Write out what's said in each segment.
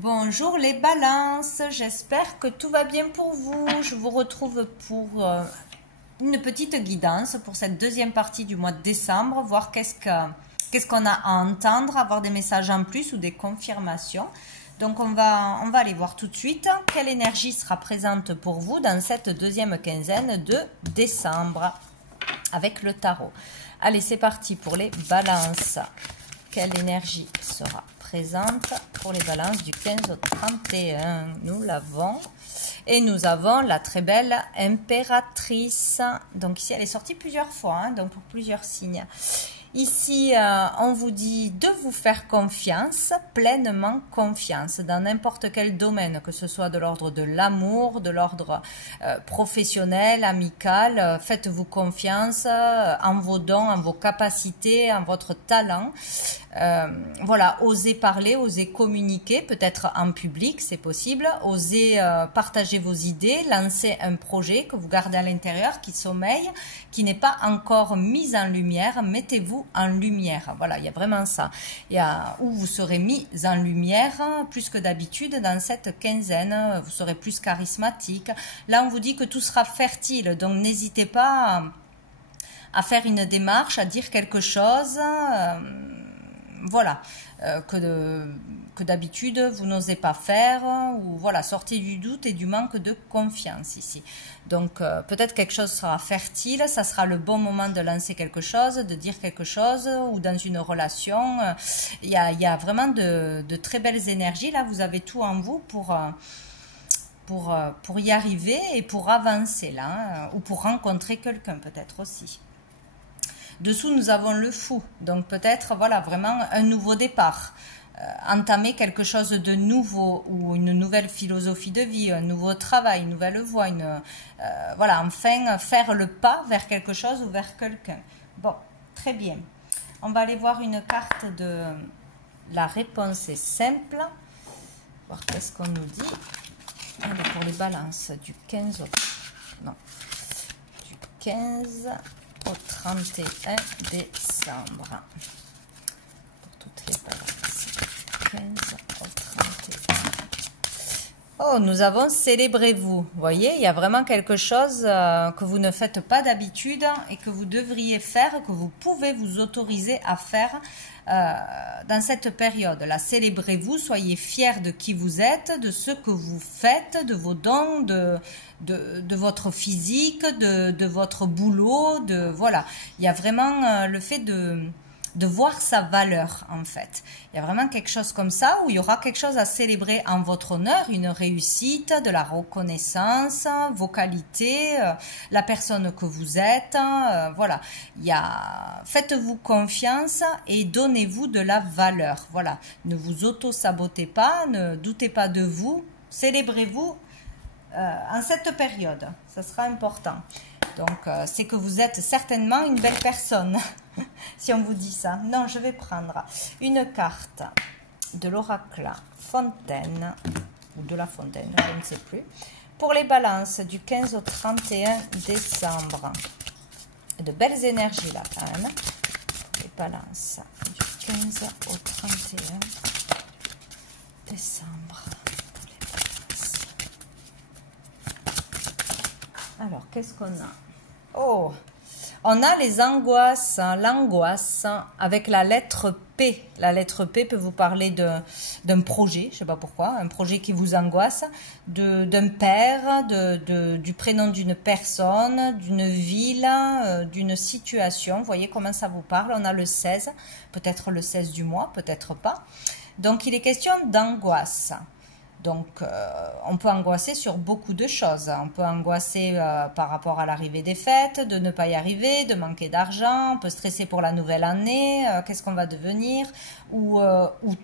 Bonjour les balances, j'espère que tout va bien pour vous. Je vous retrouve pour une petite guidance pour cette deuxième partie du mois de décembre, voir qu'est-ce qu'on a à entendre, avoir des messages en plus ou des confirmations. Donc on va aller voir tout de suite quelle énergie sera présente pour vous dans cette deuxième quinzaine de décembre avec le tarot. Allez, c'est parti pour les balances. Quelle énergie sera présente pour les balances du 15 au 31? Nous l'avons. Et nous avons la très belle impératrice. Donc ici, elle est sortie plusieurs fois, hein, donc pour plusieurs signes. Ici, on vous dit de vous faire confiance, pleinement confiance, dans n'importe quel domaine, que ce soit de l'ordre de l'amour, de l'ordre professionnel, amical. Faites-vous confiance en vos dons, en vos capacités, en votre talent. Voilà, osez parler, osez communiquer, peut-être en public, c'est possible. Osez partager vos idées, lancer un projet que vous gardez à l'intérieur, qui sommeille, qui n'est pas encore mis en lumière. Mettez-vous en lumière. Voilà, il y a vraiment ça. Il y a où vous serez mis en lumière plus que d'habitude dans cette quinzaine. Vous serez plus charismatique. Là, on vous dit que tout sera fertile, donc n'hésitez pas à faire une démarche, à dire quelque chose. Voilà, que d'habitude vous n'osez pas faire, ou voilà, sortez du doute et du manque de confiance ici. Donc peut-être quelque chose sera fertile, ça sera le bon moment de lancer quelque chose, de dire quelque chose, ou dans une relation. Il y a vraiment de très belles énergies, là vous avez tout en vous pour y arriver et pour avancer là, hein, ou pour rencontrer quelqu'un peut-être aussi. Dessous, nous avons le fou. Donc peut-être, voilà, vraiment un nouveau départ. Entamer quelque chose de nouveau ou une nouvelle philosophie de vie, un nouveau travail, une nouvelle voie. Voilà, enfin, faire le pas vers quelque chose ou vers quelqu'un. Bon, très bien. On va aller voir une carte de la réponse est simple. Voir qu'est-ce qu'on nous dit. Alors, pour les balances du 15 au... Non. Du 15... au 31 décembre. Pour toutes les balances. 15 au 31. Oh, nous avons célébrez-vous. Vous voyez, il y a vraiment quelque chose que vous ne faites pas d'habitude et que vous devriez faire, que vous pouvez vous autoriser à faire dans cette période. Là, célébrez-vous, soyez fiers de qui vous êtes, de ce que vous faites, de vos dons, de votre physique, de votre boulot, voilà. Il y a vraiment le fait de voir sa valeur en fait. Il y a vraiment quelque chose comme ça où il y aura quelque chose à célébrer en votre honneur, une réussite, de la reconnaissance, vos qualités, la personne que vous êtes, voilà. Faites-vous confiance et donnez-vous de la valeur, voilà. Ne vous auto-sabotez pas, ne doutez pas de vous, célébrez-vous en cette période, ça sera important. Donc, c'est que vous êtes certainement une belle personne, si on vous dit ça. Non, je vais prendre une carte de l'oracle Fontaine, ou de la Fontaine, je ne sais plus, pour les balances du 15 au 31 décembre. De belles énergies là, quand même. Les balances du 15 au 31 décembre. Alors, qu'est-ce qu'on a? Oh, on a les angoisses, hein, l'angoisse avec la lettre P. La lettre P peut vous parler d'un projet, je ne sais pas pourquoi, un projet qui vous angoisse, d'un père, du prénom d'une personne, d'une ville, d'une situation. Vous voyez comment ça vous parle? On a le 16, peut-être le 16 du mois, peut-être pas. Donc, il est question d'angoisse. Donc, on peut angoisser sur beaucoup de choses. On peut angoisser par rapport à l'arrivée des fêtes, de ne pas y arriver, de manquer d'argent. On peut stresser pour la nouvelle année, qu'est-ce qu'on va devenir, ou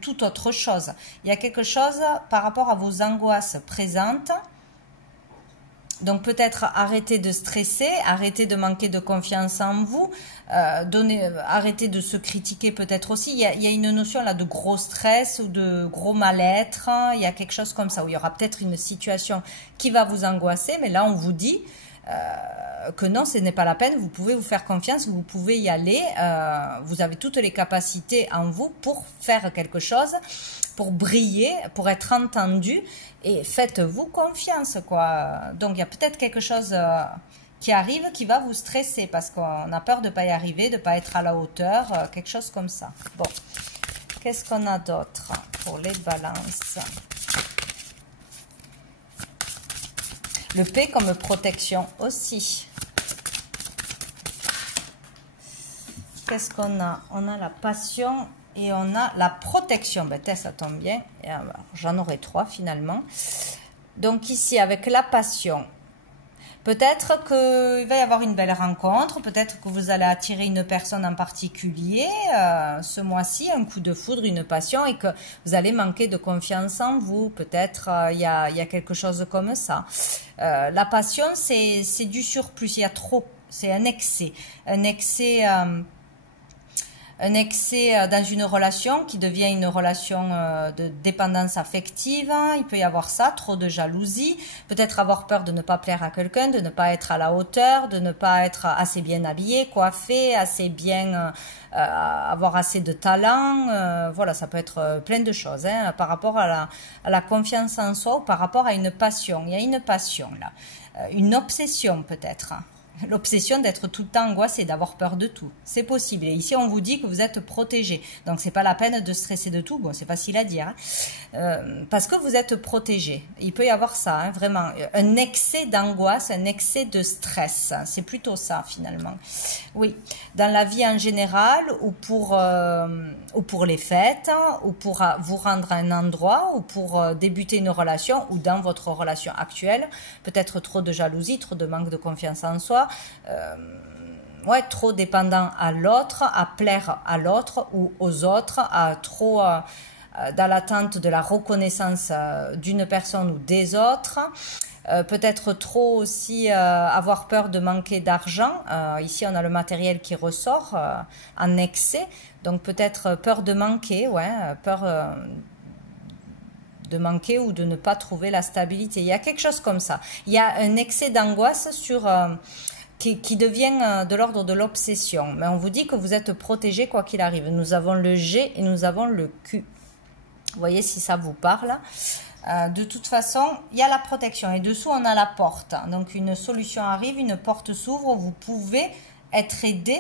toute autre chose. Il y a quelque chose par rapport à vos angoisses présentes. Donc peut-être arrêtez de stresser, arrêtez de manquer de confiance en vous, arrêtez de se critiquer peut-être aussi. Il y a une notion là de gros stress ou de gros mal-être, il y a quelque chose comme ça où il y aura peut-être une situation qui va vous angoisser, mais là on vous dit que non, ce n'est pas la peine, vous pouvez vous faire confiance, vous pouvez y aller, vous avez toutes les capacités en vous pour faire quelque chose, pour briller, pour être entendu, et faites-vous confiance, quoi. Donc, il y a peut-être quelque chose qui arrive qui va vous stresser, parce qu'on a peur de ne pas y arriver, de ne pas être à la hauteur, quelque chose comme ça. Bon, qu'est-ce qu'on a d'autre pour les balances? Le P comme protection aussi. Qu'est-ce qu'on a? On a la passion et on a la protection. Ben, ça tombe bien. J'en aurai 3 finalement. Donc ici, avec la passion, peut-être qu'il va y avoir une belle rencontre, peut-être que vous allez attirer une personne en particulier ce mois-ci, un coup de foudre, une passion, et que vous allez manquer de confiance en vous. Peut-être il y a quelque chose comme ça. La passion, c'est du surplus, il y a trop, c'est un excès dans une relation qui devient une relation de dépendance affective. Il peut y avoir ça, trop de jalousie, peut-être avoir peur de ne pas plaire à quelqu'un, de ne pas être à la hauteur, de ne pas être assez bien habillé, coiffé, assez bien, avoir assez de talent. Voilà, ça peut être plein de choses par rapport à la confiance en soi ou par rapport à une passion. Il y a une passion là, une obsession peut-être. L'obsession d'être tout le temps angoissé, d'avoir peur de tout. C'est possible. Et ici, on vous dit que vous êtes protégé. Donc, c'est pas la peine de stresser de tout. Bon, c'est facile à dire. Parce que vous êtes protégé. Il peut y avoir ça, vraiment. Un excès d'angoisse, un excès de stress. C'est plutôt ça, finalement. Oui. Dans la vie en général, ou pour les fêtes, ou pour vous rendre à un endroit, ou pour débuter une relation, ou dans votre relation actuelle. Peut-être trop de jalousie, trop de manque de confiance en soi. Ouais, trop dépendant à l'autre, à plaire à l'autre ou aux autres, trop dans l'attente de la reconnaissance d'une personne ou des autres. Peut-être trop aussi avoir peur de manquer d'argent. Ici, on a le matériel qui ressort en excès. Donc, peut-être peur de manquer, ouais, peur de manquer ou de ne pas trouver la stabilité. Il y a quelque chose comme ça. Il y a un excès d'angoisse qui devient de l'ordre de l'obsession. Mais on vous dit que vous êtes protégé quoi qu'il arrive. Nous avons le G et nous avons le Q. Vous voyez si ça vous parle. De toute façon, il y a la protection. Et dessous, on a la porte. Donc, une solution arrive, une porte s'ouvre. Vous pouvez être aidé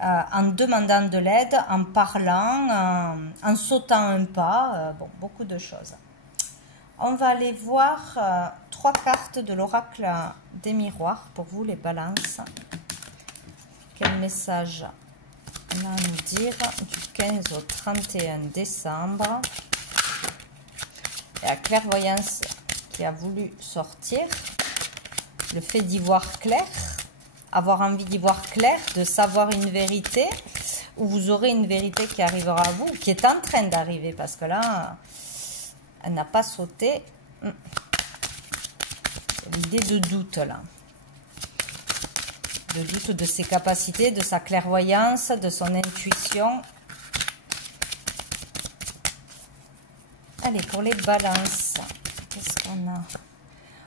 en demandant de l'aide, en parlant, en sautant un pas. Bon, beaucoup de choses. On va aller voir 3 cartes de l'oracle des miroirs pour vous, les balances. Quel message on a à nous dire du 15 au 31 décembre. Et la clairvoyance qui a voulu sortir. Le fait d'y voir clair. Avoir envie d'y voir clair, de savoir une vérité. Ou vous aurez une vérité qui arrivera à vous, qui est en train d'arriver. Parce que là... elle n'a pas sauté. L'idée de doute, là. De doute de ses capacités, de sa clairvoyance, de son intuition. Allez, pour les balances, qu'est-ce qu'on a?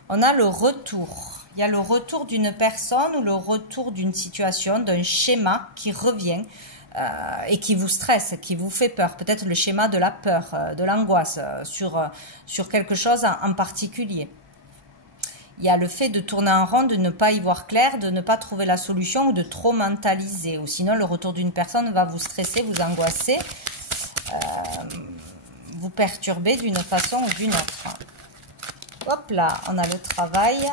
On a le retour. Il y a le retour d'une personne ou le retour d'une situation, d'un schéma qui revient. Et qui vous stresse, qui vous fait peur, peut-être le schéma de la peur, de l'angoisse sur quelque chose en particulier. Il y a le fait de tourner en rond, de ne pas y voir clair, de ne pas trouver la solution ou de trop mentaliser. Ou sinon, le retour d'une personne va vous stresser, vous angoisser, vous perturber d'une façon ou d'une autre. Hop là, on a le travail.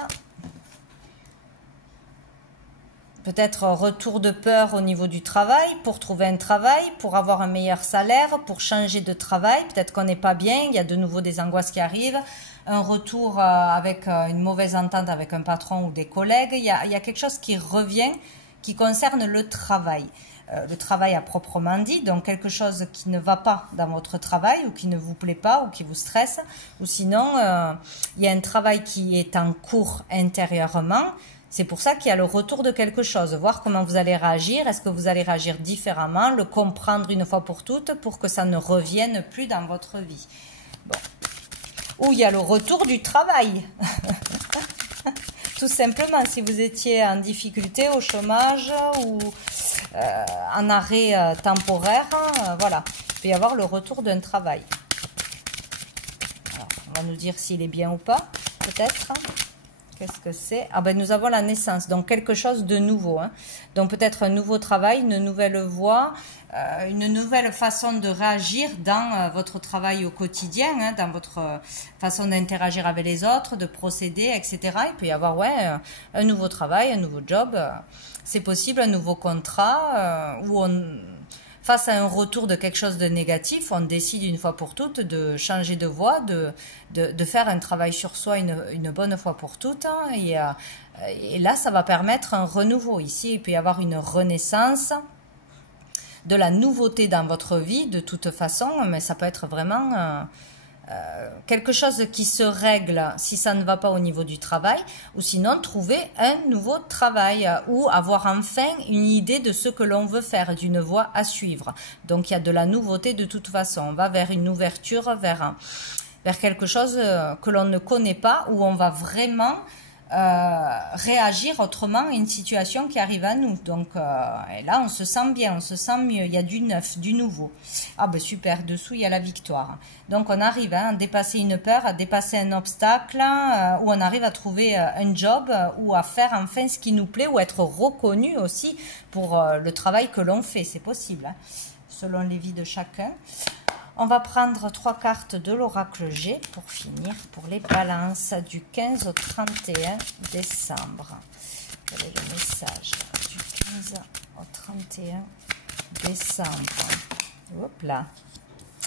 Peut-être retour de peur au niveau du travail, pour trouver un travail, pour avoir un meilleur salaire, pour changer de travail. Peut-être qu'on n'est pas bien, il y a de nouveau des angoisses qui arrivent. Un retour avec une mauvaise entente avec un patron ou des collègues. Il y a quelque chose qui revient, qui concerne le travail. Le travail à proprement dit, donc quelque chose qui ne va pas dans votre travail ou qui ne vous plaît pas ou qui vous stresse. Ou sinon, il y a un travail qui est en cours intérieurement. C'est pour ça qu'il y a le retour de quelque chose, voir comment vous allez réagir, est-ce que vous allez réagir différemment, le comprendre une fois pour toutes pour que ça ne revienne plus dans votre vie. Bon. Ou il y a le retour du travail. tout simplement, si vous étiez en difficulté, au chômage ou en arrêt temporaire, voilà, il peut y avoir le retour d'un travail. Alors, on va nous dire s'il est bien ou pas, peut-être. Qu'est-ce que c'est? Ah ben nous avons la naissance, donc quelque chose de nouveau. Hein. Donc peut-être un nouveau travail, une nouvelle voie, une nouvelle façon de réagir dans votre travail au quotidien, hein, dans votre façon d'interagir avec les autres, de procéder, etc. Il peut y avoir un nouveau travail, un nouveau job, c'est possible, un nouveau contrat, où face à un retour de quelque chose de négatif, on décide une fois pour toutes de changer de voie, de faire un travail sur soi une bonne fois pour toutes. Hein, et là, ça va permettre un renouveau. Ici, il peut y avoir une renaissance, de la nouveauté dans votre vie, de toute façon, mais ça peut être vraiment quelque chose qui se règle si ça ne va pas au niveau du travail, ou sinon trouver un nouveau travail, ou avoir enfin une idée de ce que l'on veut faire, d'une voie à suivre. Donc il y a de la nouveauté de toute façon, on va vers une ouverture, vers quelque chose que l'on ne connaît pas, où on va vraiment réagir autrement à une situation qui arrive à nous. Donc et là on se sent bien, on se sent mieux, il y a du neuf, du nouveau. Ah ben super, dessous il y a la victoire. Donc on arrive à dépasser une peur, à dépasser un obstacle, où on arrive à trouver un job, ou à faire enfin ce qui nous plaît, ou être reconnu aussi pour le travail que l'on fait, c'est possible, hein, selon les vies de chacun. On va prendre 3 cartes de l'oracle G pour finir, pour les balances du 15 au 31 décembre. Quel est le message du 15 au 31 décembre? Hop là.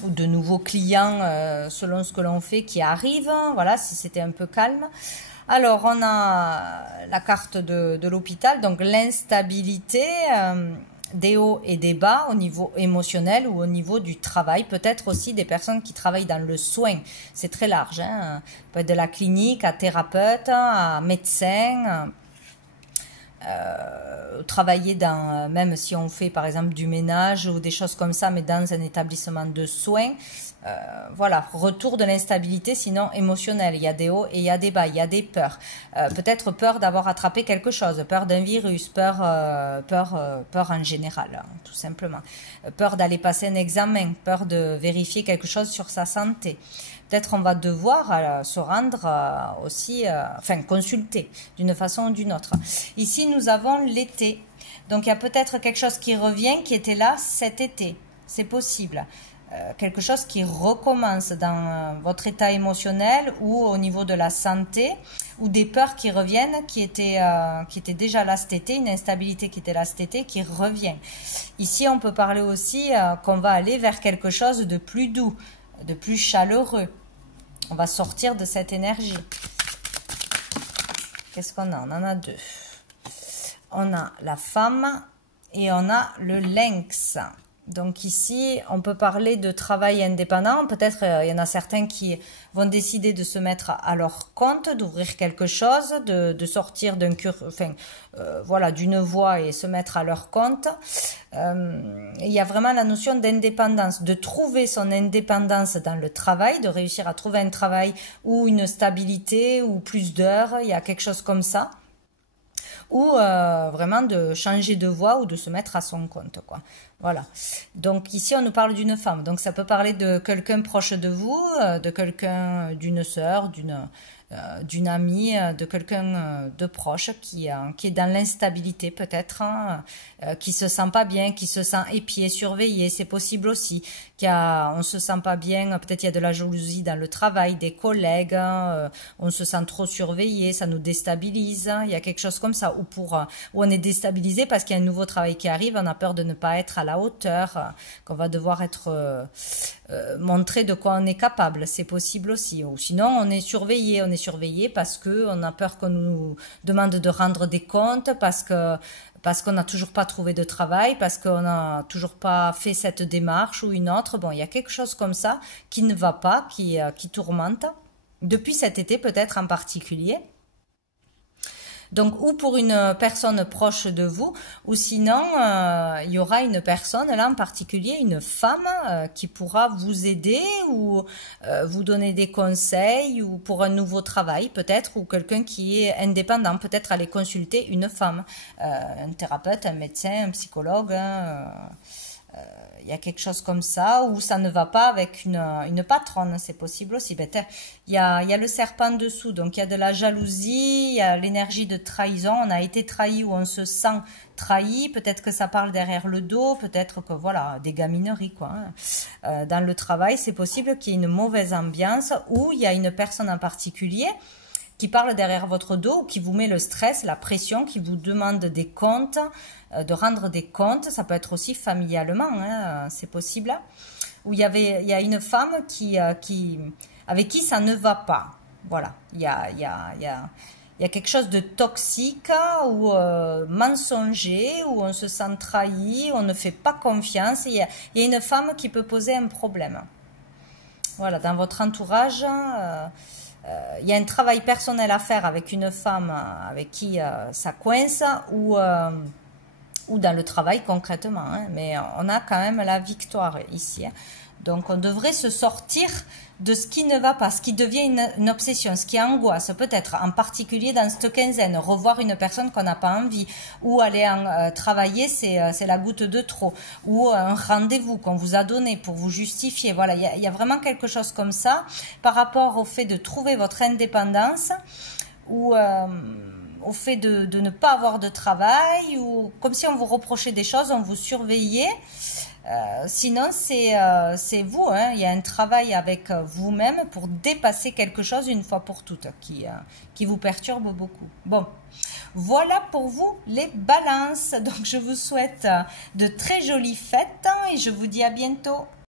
Ou de nouveaux clients selon ce que l'on fait qui arrivent. Voilà, si c'était un peu calme. Alors, on a la carte de l'hôpital, donc l'instabilité, des hauts et des bas au niveau émotionnel ou au niveau du travail. Peut-être aussi des personnes qui travaillent dans le soin. C'est très large. Hein. Peut être de la clinique à thérapeute, à médecin. Travailler dans, même si on fait par exemple du ménage ou des choses comme ça, mais dans un établissement de soins, voilà, retour de l'instabilité, sinon émotionnelle. Il y a des hauts et il y a des bas, il y a des peurs. Peut-être peur d'avoir attrapé quelque chose, peur d'un virus, peur en général, hein, tout simplement. Peur d'aller passer un examen, peur de vérifier quelque chose sur sa santé. Peut-être on va devoir se rendre aussi, enfin consulter d'une façon ou d'une autre. Ici, nous avons l'été. Donc, il y a peut-être quelque chose qui revient, qui était là cet été. C'est possible. Quelque chose qui recommence dans votre état émotionnel ou au niveau de la santé, ou des peurs qui reviennent, qui étaient déjà là cet été, une instabilité qui était là cet été, qui revient. Ici, on peut parler aussi qu'on va aller vers quelque chose de plus doux, de plus chaleureux. On va sortir de cette énergie. Qu'est-ce qu'on a? On en a 2. On a la femme et on a le lynx. Donc ici, on peut parler de travail indépendant. Peut-être il y en a certains qui vont décider de se mettre à leur compte, d'ouvrir quelque chose, de sortir d'un voilà, d'une voie et se mettre à leur compte. Il y a vraiment la notion d'indépendance, de trouver son indépendance dans le travail, de réussir à trouver un travail ou une stabilité ou plus d'heures. Il y a quelque chose comme ça. Ou vraiment de changer de voie ou de se mettre à son compte, quoi. Voilà. Donc ici, on nous parle d'une femme. Donc ça peut parler de quelqu'un proche de vous, de quelqu'un, d'une sœur, d'une amie, de quelqu'un de proche qui est dans l'instabilité peut-être, hein, qui se sent pas bien, qui se sent épié, surveillé. C'est possible aussi on se sent pas bien. Peut-être il y a de la jalousie dans le travail, des collègues. On se sent trop surveillé, ça nous déstabilise. Il y a quelque chose comme ça. Ou on est déstabilisé parce qu'il y a un nouveau travail qui arrive. On a peur de ne pas être à la hauteur, qu'on va devoir être montrer de quoi on est capable. C'est possible aussi. Ou sinon, on est surveillé parce que on a peur qu'on nous demande de rendre des comptes, parce qu'on n'a toujours pas trouvé de travail, parce qu'on n'a toujours pas fait cette démarche ou une autre. Bon, il y a quelque chose comme ça qui ne va pas, qui tourmente, depuis cet été peut-être en particulier. Donc, ou pour une personne proche de vous, ou sinon, il y aura une personne, là en particulier, une femme qui pourra vous aider ou vous donner des conseils ou pour un nouveau travail peut-être, ou quelqu'un qui est indépendant, peut-être aller consulter une femme, un thérapeute, un médecin, un psychologue, il y a quelque chose comme ça, ou ça ne va pas avec une patronne, c'est possible aussi. Il y a le serpent dessous, donc il y a de la jalousie, il y a l'énergie de trahison, on a été trahi ou on se sent trahi, peut-être que ça parle derrière le dos, peut-être que voilà, des gamineries quoi. Dans le travail, c'est possible qu'il y ait une mauvaise ambiance, ou il y a une personne en particulier qui parle derrière votre dos, ou qui vous met le stress, la pression, qui vous demande des comptes, de rendre des comptes. Ça peut être aussi familialement, hein, c'est possible. Où il y a une femme avec qui ça ne va pas. Voilà, il y a quelque chose de toxique ou mensonger, où on se sent trahi, on ne fait pas confiance. Il y a une femme qui peut poser un problème. Voilà, dans votre entourage, il y a un travail personnel à faire avec une femme avec qui ça coince, ou dans le travail concrètement, hein, mais on a quand même la victoire ici. Hein. Donc on devrait se sortir de ce qui ne va pas, ce qui devient une obsession, ce qui angoisse, peut-être en particulier dans cette quinzaine, revoir une personne qu'on n'a pas envie, ou aller travailler, c'est la goutte de trop, ou un rendez-vous qu'on vous a donné pour vous justifier. Voilà, il y a vraiment quelque chose comme ça par rapport au fait de trouver votre indépendance, ou au fait de ne pas avoir de travail, ou comme si on vous reprochait des choses, on vous surveillait. Sinon, c'est vous, hein. Il y a un travail avec vous-même pour dépasser quelque chose une fois pour toutes qui vous perturbe beaucoup. Bon, voilà pour vous les balances. Donc, je vous souhaite de très jolies fêtes et je vous dis à bientôt.